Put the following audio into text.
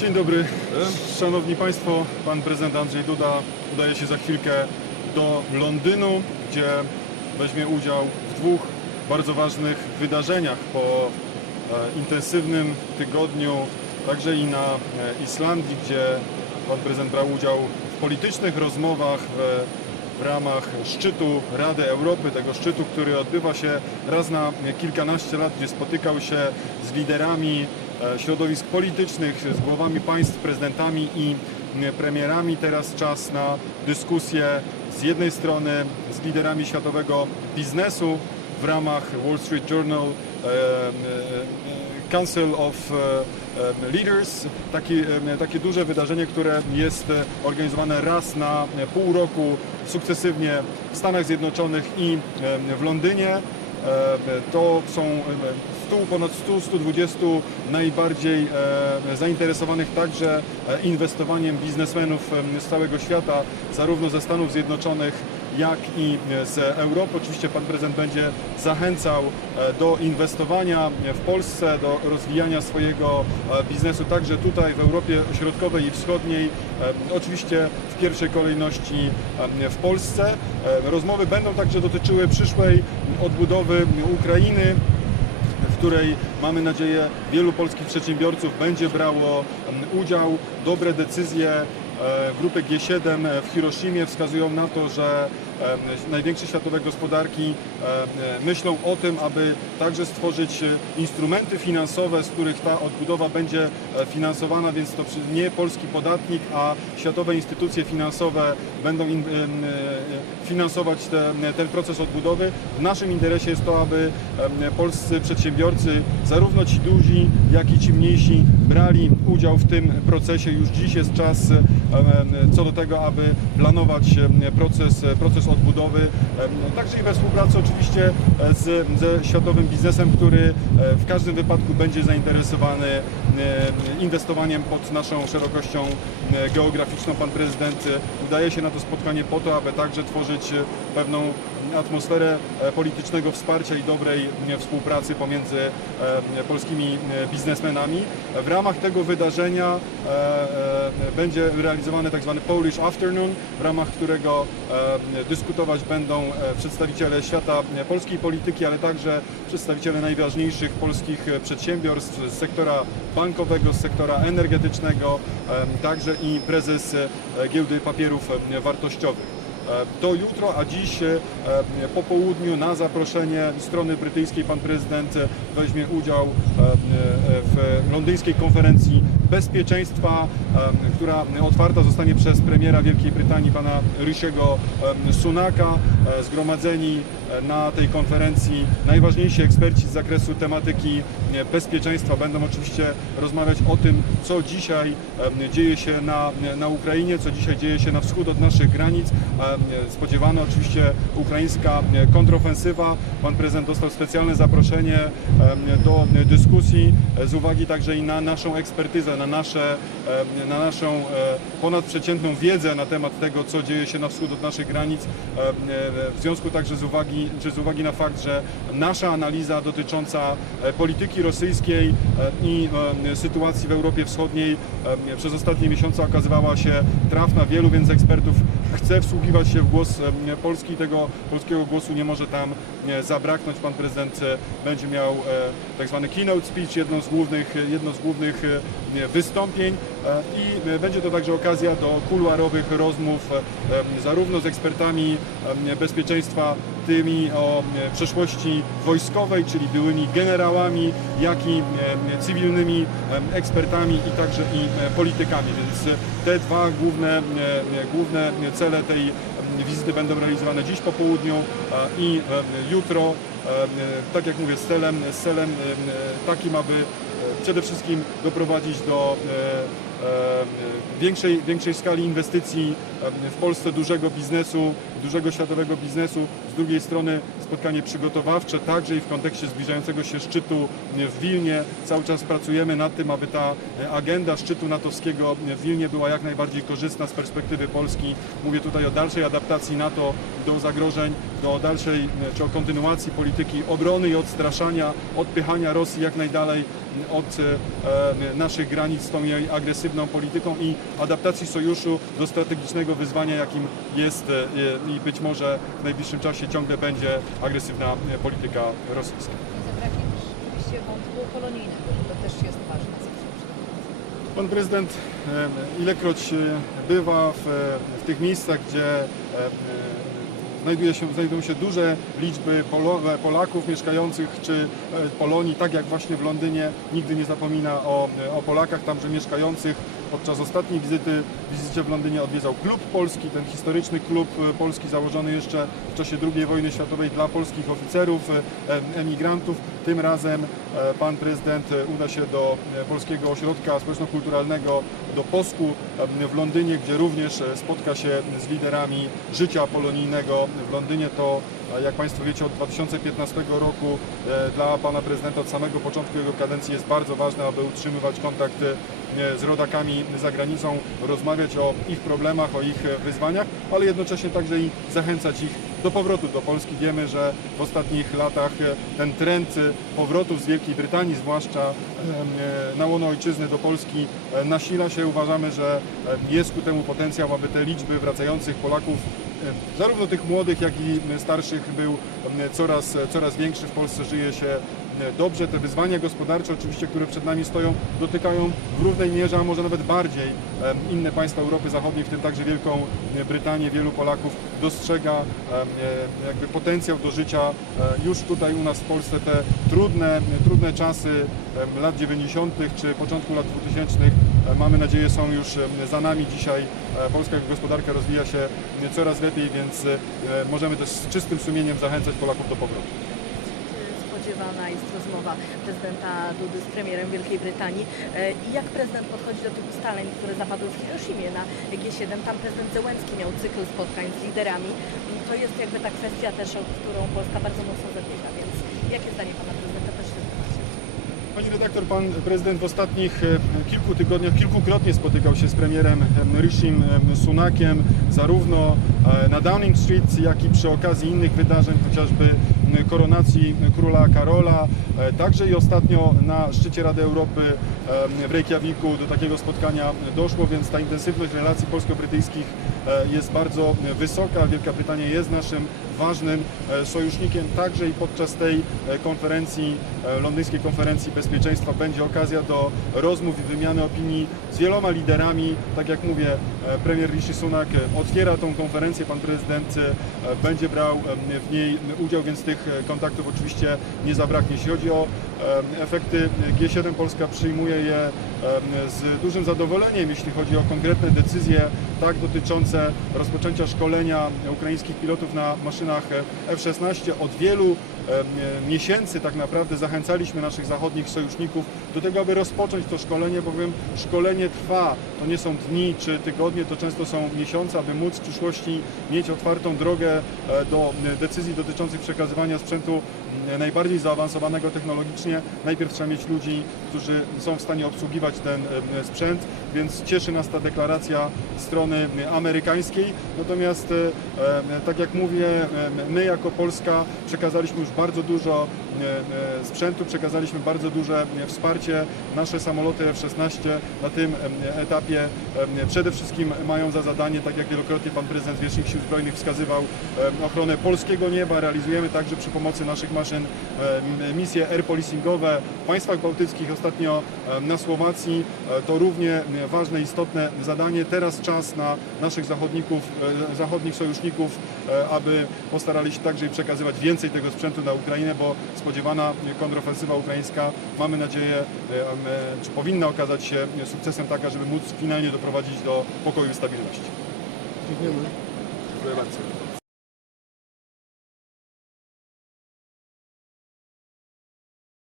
Dzień dobry. Szanowni Państwo, Pan Prezydent Andrzej Duda udaje się za chwilkę do Londynu, gdzie weźmie udział w dwóch bardzo ważnych wydarzeniach po e, intensywnym tygodniu, także i na e, Islandii, gdzie Pan Prezydent brał udział w politycznych rozmowach w, ramach szczytu Rady Europy, tego szczytu, który odbywa się raz na kilkanaście lat, gdzie spotykał się z liderami środowisk politycznych, z głowami państw, prezydentami i premierami. Teraz czas na dyskusję z jednej strony z liderami światowego biznesu w ramach Wall Street Journal e, e, e, Council of e, e, Leaders, taki, e, takie duże wydarzenie, które jest e, organizowane raz na e, pół roku sukcesywnie w Stanach Zjednoczonych i e, w Londynie. E, To są e, 100, ponad 100-120 najbardziej e, zainteresowanych także e, inwestowaniem biznesmenów e, z całego świata, zarówno ze Stanów Zjednoczonych, jak i z Europy. Oczywiście pan prezydent będzie zachęcał e, do inwestowania w Polsce, do rozwijania swojego e, biznesu także tutaj w Europie Środkowej i Wschodniej. E, Oczywiście w pierwszej kolejności w Polsce. Rozmowy będą także dotyczyły przyszłej odbudowy Ukrainy w której mamy nadzieję wielu polskich przedsiębiorców będzie brało udział. Dobre decyzje grupy G7 w Hiroshimie wskazują na to, że e, największe światowe gospodarki e, e, myślą o tym, aby także stworzyć e, instrumenty finansowe, z których ta odbudowa będzie e, finansowana, więc to nie polski podatnik, a światowe instytucje finansowe będą e, finansować te, ten proces odbudowy. W naszym interesie jest to, aby polscy przedsiębiorcy, zarówno ci duzi, jak i ci mniejsi, brali udział w tym procesie. Już dziś jest czas co do tego, aby planować proces, proces odbudowy, em, także i we współpracy oczywiście e, z, ze światowym biznesem, który e, w każdym wypadku będzie zainteresowany e, inwestowaniem pod naszą szerokością geograficzną. Pan prezydent udaje się na to spotkanie po to, aby także tworzyć pewną atmosferę e, politycznego wsparcia i dobrej e, współpracy pomiędzy e, polskimi e, biznesmenami. W ramach tego wydarzenia będzie realizowany tak zwany Polish Afternoon, w ramach którego dyskutować będą przedstawiciele świata polskiej polityki, ale także przedstawiciele najważniejszych polskich przedsiębiorstw z sektora bankowego, z sektora energetycznego, także i prezes giełdy papierów wartościowych. E, To jutro, a dziś e, po południu na zaproszenie strony brytyjskiej pan prezydent e, weźmie udział e, e, w londyńskiej konferencji bezpieczeństwa, e, która otwarta zostanie przez premiera Wielkiej Brytanii pana Rishiego e, Sunaka. Zgromadzeni na tej konferencji najważniejsi eksperci z zakresu tematyki bezpieczeństwa będą oczywiście rozmawiać o tym, co dzisiaj dzieje się na, na Ukrainie, co dzisiaj dzieje się na wschód od naszych granic. Spodziewana oczywiście ukraińska kontrofensywa. Pan prezydent dostał specjalne zaproszenie do dyskusji e, z uwagi także i na naszą ekspertyzę, na, nasze, na naszą e, ponadprzeciętną wiedzę na temat tego, co dzieje się na wschód od naszych granic. E, W związku także z uwagi, czy z uwagi na fakt, że nasza analiza dotycząca polityki rosyjskiej i sytuacji w Europie Wschodniej przez ostatnie miesiące okazywała się trafna. Wielu więc ekspertów chce wsłuchiwać się w głos e, Polski. Tego polskiego głosu nie może tam e, zabraknąć. Pan prezydent e, będzie miał e, tak zwany keynote speech, jedno z głównych, jedno z głównych e, wystąpień e, i e, będzie to także okazja do kuluarowych rozmów e, zarówno z ekspertami e, bezpieczeństwa, tymi o e, przeszłości wojskowej, czyli byłymi generałami, jak i e, cywilnymi e, ekspertami i także i e, politykami. Więc e, te dwa główne, e, główne cele tej e, wizyty będą realizowane dziś po południu i e, jutro. E, e, Tak jak mówię, z celem, z celem takim, aby przede wszystkim doprowadzić do większej, większej skali inwestycji e, w Polsce, dużego biznesu, dużego światowego biznesu. Z drugiej strony spotkanie przygotowawcze, także i w kontekście zbliżającego się szczytu w Wilnie. Cały czas pracujemy nad tym, aby ta agenda szczytu natowskiego w Wilnie była jak najbardziej korzystna z perspektywy Polski. Mówię tutaj o dalszej adaptacji NATO do zagrożeń, do dalszej czy o kontynuacji polityki obrony i odstraszania, odpychania Rosji jak najdalej od e, naszych granic z tą jej agresywną polityką i adaptacji sojuszu do strategicznego wyzwania, jakim jest e, i być może w najbliższym czasie ciągle będzie agresywna e, polityka rosyjska. Nie zabraknie też oczywiście wątku polonijnego, że to też jest ważne. Pan prezydent e, ilekroć e, bywa w, w tych miejscach, gdzie e, e, znajduje się, znajdują się duże liczby Polaków mieszkających czy e, Polonii, tak jak właśnie w Londynie, nigdy nie zapomina o, o Polakach tamże mieszkających. Podczas ostatniej wizyty, wizycie w Londynie odwiedzał klub polski, ten historyczny klub e, polski założony jeszcze w czasie II wojny światowej dla polskich oficerów, e, emigrantów. Tym razem e, pan prezydent uda się do Polskiego Ośrodka Społeczno-Kulturalnego, do Posku w Londynie, gdzie również spotka się z liderami życia polonijnego w Londynie. To, jak Państwo wiecie, od 2015 roku e, dla pana prezydenta od samego początku jego kadencji jest bardzo ważne, aby utrzymywać kontakt e, z rodakami za granicą, rozmawiać o ich problemach, o ich wyzwaniach, ale jednocześnie także i zachęcać ich do powrotu do Polski. Wiemy, że w ostatnich latach e, ten trend e, powrotów z Wielkiej Brytanii, zwłaszcza e, na łono ojczyzny do Polski, nasila się. Uważamy, że jest ku temu potencjał, aby te liczby wracających Polaków, zarówno tych młodych, jak i starszych, był coraz, coraz większy. W Polsce żyje się dobrze. Te wyzwania gospodarcze, oczywiście, które przed nami stoją, dotykają w równej mierze, a może nawet bardziej inne państwa Europy Zachodniej, w tym także Wielką e, Brytanię. Wielu Polaków dostrzega e, jakby potencjał do życia e, już tutaj u nas w Polsce. Te trudne, trudne czasy lat 90. czy początku lat 2000 e, mamy nadzieję są już za nami. Dzisiaj e, polska gospodarka rozwija się e, coraz lepiej, więc e, możemy też z czystym sumieniem zachęcać Polaków do powrotu. Jest rozmowa prezydenta Dudy z premierem Wielkiej Brytanii. E, I jak prezydent podchodzi do tych ustaleń, które zapadły w Hiroshimie na G7? Tam prezydent Zełenski miał cykl spotkań z liderami. To jest jakby ta kwestia też, o którą Polska bardzo mocno zabiega. Więc jakie zdanie pana prezydenta też temacie? Pani redaktor, pan prezydent w ostatnich e, kilku tygodniach kilkukrotnie spotykał się z premierem em, Rishim em, Sunakiem, zarówno e, na Downing Street, jak i przy okazji innych wydarzeń, chociażby koronacji króla Karola, e, także i ostatnio na szczycie Rady Europy em, w Reykjaviku do takiego spotkania doszło, więc ta intensywność relacji polsko-brytyjskich e, jest bardzo wysoka. Wielka Brytania jest naszym ważnym e, sojusznikiem, także i podczas tej e, konferencji, e, londyńskiej konferencji bezpieczeństwa będzie okazja do rozmów i wymiany opinii z wieloma liderami. Tak jak mówię, premier Rishi Sunak otwiera tą konferencję, pan prezydent będzie brał w niej udział, więc tych kontaktów oczywiście nie zabraknie. Jeśli chodzi o efekty G7, Polska przyjmuje je z dużym zadowoleniem, jeśli chodzi o konkretne decyzje, tak dotyczące rozpoczęcia szkolenia ukraińskich pilotów na maszynach F-16. Od wielu miesięcy tak naprawdę zachęcaliśmy naszych zachodnich sojuszników do tego, aby rozpocząć to szkolenie, bowiem szkolenie trwa. To nie są dni czy tygodnie, to często są miesiące, aby móc w przyszłości mieć otwartą drogę e, do decyzji dotyczących przekazywania sprzętu najbardziej zaawansowanego technologicznie. Najpierw trzeba mieć ludzi, którzy są w stanie obsługiwać ten sprzęt, więc cieszy nas ta deklaracja strony amerykańskiej. Natomiast, e, tak jak mówię, my jako Polska przekazaliśmy już bardzo dużo sprzętu, przekazaliśmy bardzo duże e, wsparcie. Nasze samoloty F-16 na tym e, etapie e, przede wszystkim mają za zadanie, tak jak wielokrotnie pan prezydent Zwierzchnik Sił Zbrojnych wskazywał, e, ochronę polskiego nieba. Realizujemy także przy pomocy naszych maszyn e, misje air policingowe w państwach bałtyckich, ostatnio e, na Słowacji. E, To równie e, ważne, istotne zadanie. Teraz czas na naszych zachodników, e, zachodnich sojuszników, e, aby postarali się także i przekazywać więcej tego sprzętu na Ukrainę, bo spodziewana kontrofensywa ukraińska, mamy nadzieję, e, e, czy powinna okazać się sukcesem taka, żeby móc finalnie doprowadzić do pokoju i stabilności. Dziękujemy. Dziękuję bardzo.